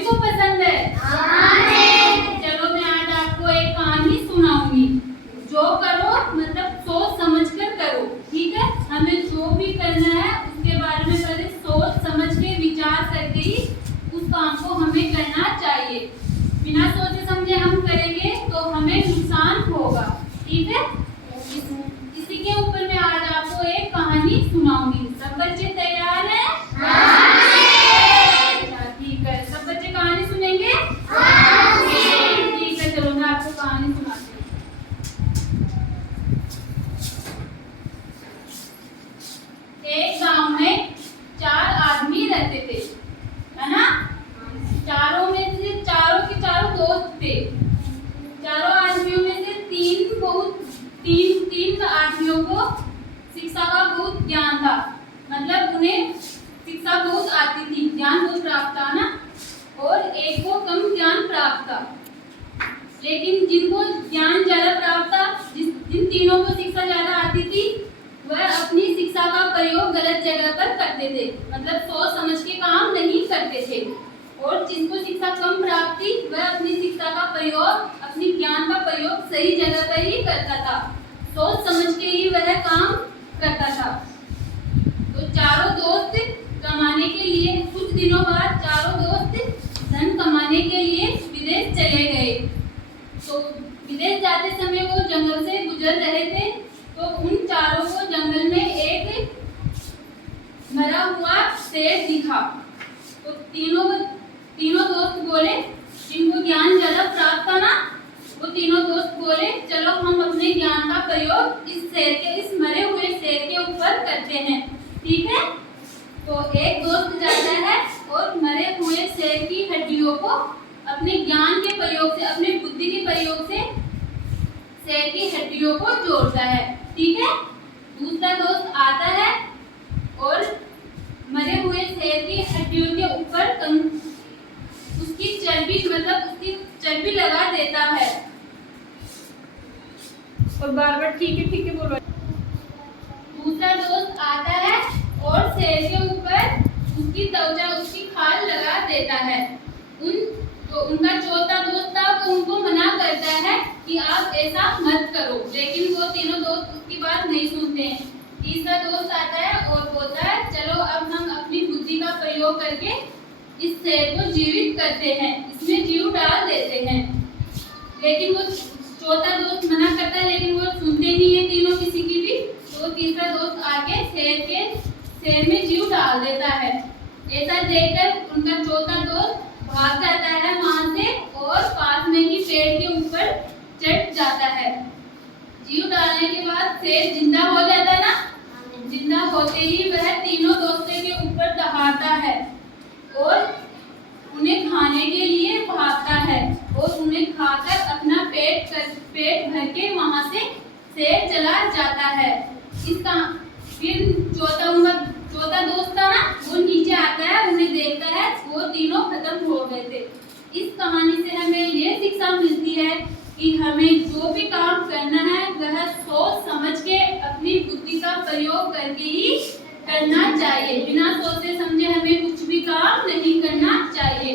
को पसंद है? चलो मैं आज आपको एक कहानी सुनाऊंगी। जो करो मतलब सोच समझ कर करो, ठीक है? हमें जो भी करना है उसके बारे में पहले सोच समझ के विचार करके ही उस काम को हमें करना चाहिए। बिना सोचे समझे हम करेंगे तो हमें नुकसान होगा, ठीक है? इसी के ऊपर मैं आज आपको एक कहानी सुनाऊंगी। सब बच्चे तैयार हैं? अच्छा ठीक है, सब बच्चे कहानी सुनेंगे? ठीक है, चलो मैं आपको कहानी सुनाती हूँ। एक गांव में 4 आदमी रहते थे, है ना? चारों में से चारों के चारों दोस्त थे। चारों आदमियों में से तीन आदमियों को शिक्षा का बहुत ज्ञान था, मतलब उन्हें शिक्षा बहुत आती थी, ज्ञान बहुत प्राप्त था ना, और एक को कम ज्ञान प्राप्त था। लेकिन जिनको ज्ञान ज्यादा प्राप्त था, जिन तीनों को शिक्षा ज्यादा आती थी, वह अपनी शिक्षा का प्रयोग गलत जगह पर करते थे, मतलब सोच समझ के काम नहीं करते थे। और जिसको शिक्षा कम प्राप्त थी, वह अपनी शिक्षा का प्रयोग, अपनी ज्ञान का प्रयोग सही जगह पर ही करता था, सोच समझ के ही वह काम करता था। तो चारों दोस्त कमाने के लिए कुछ दिनों बाद चारों दोस्त धन कमाने के लिए विदेश चले गए। तो विदेश जाते समय वो जंगल से गुजर रहे थे, तो उन चारों को जंगल में एक मरा हुआ शेर दिखा। तो तीनों दोस्त बोले, जिनको ज्ञान ज्यादा प्राप्त था ना, वो तीनों दोस्त बोले चलो हम अपने ज्ञान का प्रयोग इस मरे हुए शेर के ऊपर करते हैं, ठीक है? तो एक दोस्त जाता है और मरे हुए शेर की हड्डियों को अपने ज्ञान के प्रयोग से, अपने बुद्धि के प्रयोग से शेर की हड्डियों को जोड़ता है, ठीक है? दूसरा दोस्त आता है और मरे हुए शेर की हड्डियों के ऊपर उसकी चर्बी लगा देता है। और बार-बार ठीक है बोलो। दूसरा दोस्त आता है और शेर के ऊपर उसकी त्वचा, उसकी खाल लगा देता है। उनका चौथा दोस्त था, वो उनको मना करता है कि आप ऐसा मत करो, लेकिन वो तीनों दोस्त उसकी बात नहीं सुनते हैं। तीसरा दोस्त आता है और बोलता है चलो अब हम अपनी बुद्धि का प्रयोग करके इस शेर को जीवित करते हैं, इसमें जीव डाल देते हैं। लेकिन वो चौथा दोस्त मना करता है, लेकिन वो सुनते नहीं है तीनों किसी की भी। तो तीसरा दोस्त आके शेर में जीव डाल देता है। ऐसा देखकर उनका चौथा दोस्त भाग जाता है वहां से और पास में ही पेड़ के ऊपर चढ़ जाता है। जीव डालने के बाद शेर जिंदा हो जाता है ना, जिंदा होते ही वह तीनों दोस्तों के ऊपर दहाड़ता है और उन्हें खाने के लिए भागता है और उन्हें खाकर अपना पेट भर के वहां से शेर चला जाता है। फिर चौथा दोस्त था ना, वो नीचे आता है, उन्हें देखता है वो तीनों खत्म हो गए थे। इस कहानी से हमें ये शिक्षा मिलती है कि हमें जो भी काम करना है वह सोच समझ के अपनी बुद्धि का प्रयोग करके ही करना चाहिए। बिना सोचे समझे हमें कुछ भी काम नहीं करना चाहिए।